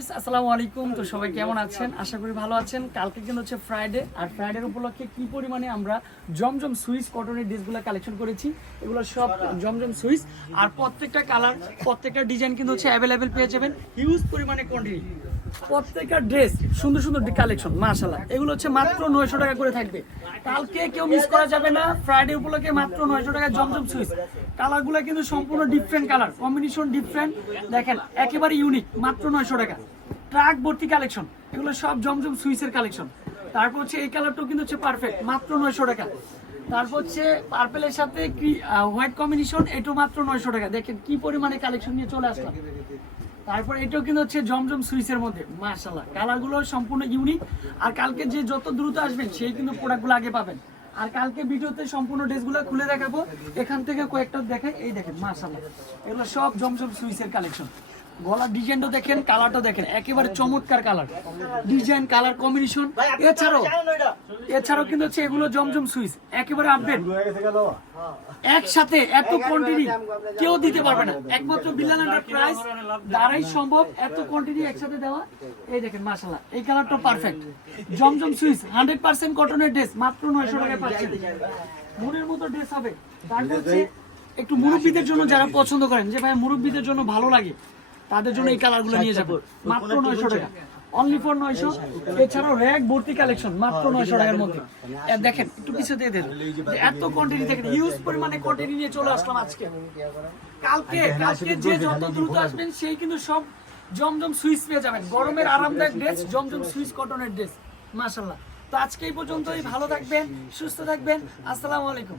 Viewers আসসালামু আলাইকুম। তো সবাই কেমন আছেন? আশা করি ভালো আছেন। কালকে কিন্তু হচ্ছে ফ্রাইডে, আর ফ্রাইডের উপলক্ষে কি পরিমাণে আমরা জমজম সুইস কটনের ড্রেসগুলো কালেকশন করেছি। এগুলো সব জমজম সুইস, আর প্রত্যেকটা কালার প্রত্যেকটা ডিজাইন কিন্তু হচ্ছে অ্যাভেলেবেল পেয়ে যাবেন। হিউজ পরিমাণে কোয়ান্টিটি, প্রত্যেকটা ড্রেস সুন্দর সুন্দর কালেকশন মাশাআল্লাহ। এগুলো হচ্ছে মাত্র 900 টাকা করে থাকবে। কালকে কেউ মিস করা যাবে না, ফ্রাইডে উপলক্ষে মাত্র 900 টাকা জমজম সুইস। কালারগুলো কিন্তু সম্পূর্ণ ডিফারেন্ট কালার, কম্বিনেশন ডিফারেন্ট, দেখেন একেবারে ইউনিক, মাত্র 900 টাকা। ট্রাক ভর্তি কালেকশন, এগুলো সব জমজম সুইসের কালেকশন। তারপর হচ্ছে এই কালারটাও কিন্তু হচ্ছে পারফেক্ট, মাত্র 900 টাকা। তারপর হচ্ছে পার্পেলের সাথে কি হোয়াইট কম্বিনেশন, এটাও মাত্র 900 টাকা। দেখেন কি পরিমাণে কালেকশন নিয়ে চলে আসলাম। তারপর এটাও কিন্তু হচ্ছে জমজম সুইসের মধ্যে মাশাআল্লাহ, কালারগুলো সম্পূর্ণ ইউনিক। আর কালকে যে যত দ্রুত আসবেন সেই কিন্তু প্রোডাক্টগুলো আগে পাবেন। আর কালকে ভিডিওতে সম্পূর্ণ ড্রেসগুলো খুলে দেখাবো, এখান থেকে কয়েকটা দেখাই। এই দেখেন মাশাআল্লাহ, এগুলো সব জমজম সুইসের কালেকশন। গলার ডিজাইনটা দেখেন, কালারটা দেখেন, একেবারে চমৎকার কালার, ডিজাইন কালার কম্বিনেশন। এছাড়াও কিন্তু হচ্ছে এগুলো জমজম সুইস একেবারে আপডেট। একসাথে এত কোয়ান্টিটি কেউ দিতে পারবে না, একমাত্র বিলাল এন্টারপ্রাইজ দ্বারাই সম্ভব এত কোয়ান্টিটি একসাথে দেওয়া। এই দেখেন মাশাআল্লাহ, এই কালারটা পারফেক্ট। জমজম সুইস 100% কটনের ড্রেস, মাত্র 900 টাকায় পাচ্ছেন। মনের মতো ড্রেস হবে। তারপর হচ্ছে একটু মুরব্বীদের জন্য যারা পছন্দ করেন, যে ভাই মুরব্বীদের জন্য ভালো লাগে, তাদের জন্য এই কালারগুলো নিয়ে যাবো মাত্র 900 টাকা, অনলি ফর 900। এছাড়াও র্যাক ভর্তি কালেকশন মাত্র 900 টাকার মধ্যে। দেখেন একটু পিছিয়ে দিয়ে দেন, এত কোয়ান্টিটি দেখেন, হিউজ পরিমাণে কোয়ান্টিটি নিয়ে চলে আসলাম আজকে। কালকে যে যত দ্রুত আসবেন সেই কিন্তু সব জমজম সুইস পেয়ে যাবেন। গরমের আরামদায়ক ড্রেস, জমজম সুইস কটনের ড্রেস মাশাআল্লাহ। তো আজকে এই পর্যন্তই, ভালো থাকবেন, সুস্থ থাকবেন, আসসালামু আলাইকুম।